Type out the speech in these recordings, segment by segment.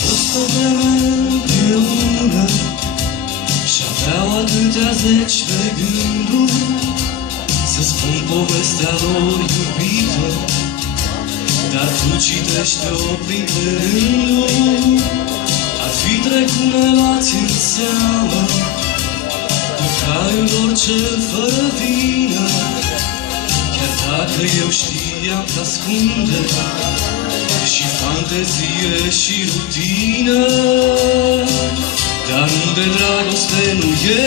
fost o vreme împreună și-aveau atâtea zeci de gânduri să spun povestea lor iubită, dar tu citește-o printre rânduri. Ar fi trecut neluați în seamă cu traiul lor cel fără vină, chiar dacă eu știam că ascunde și fantezie și rutină. Dar unde dragoste nu e,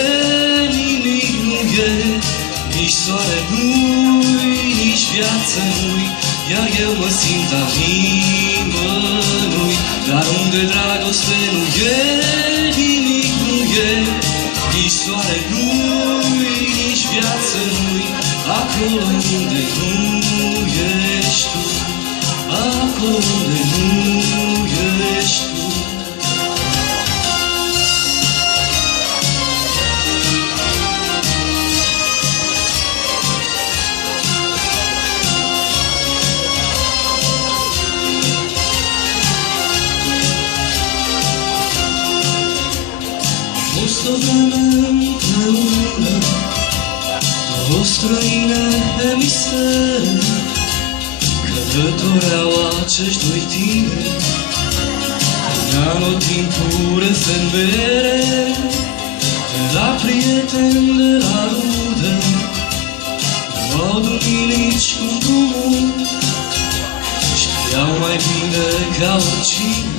nimic nu e, nici soare nu-i, nici viață nu-i, iar eu mă simt a nimănui. Dar unde dragoste nu e, nimic nu e, nici soare nu-i, nici viață nu-i, acolo unde nu ești tu, acolo unde nu ești tu. A fost o vreme împreună, două străine emistere, călătoreau acești doi tineri în anotimpuri efemere, de la prieteni, de la rude, nu au duminici cu drumul, știau mai bine ca oricine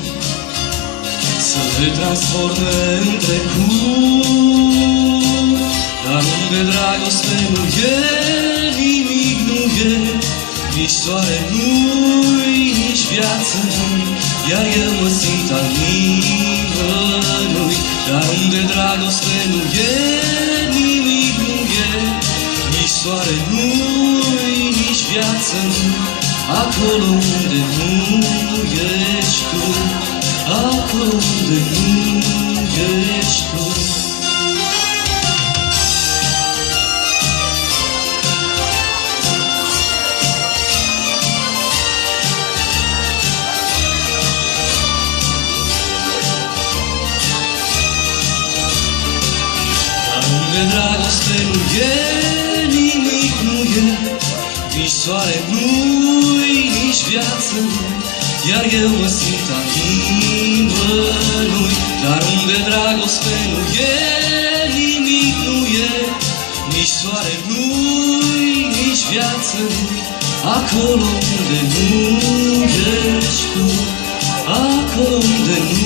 să le transforme în trecut. Dar unde dragoste nu e, nimic nu e, nici soare nu-i, nici viață nu-i, iar eu mă simt al nimănui. Dar unde dragoste nu e, nimic nu e, nici soare nu-i, nici viață nu-i, acolo unde nu ești tu, acolo unde nu ești tu. Unde dragoste nu e, nimic nu e, nici soare nu-i, nici viață nu-i, iar eu mă simt a nimănui. Dar unde dragoste nu e, nimic nu e, nici soare nu-i, nici viață nu-i, acolo unde nu ești tu, acolo unde nu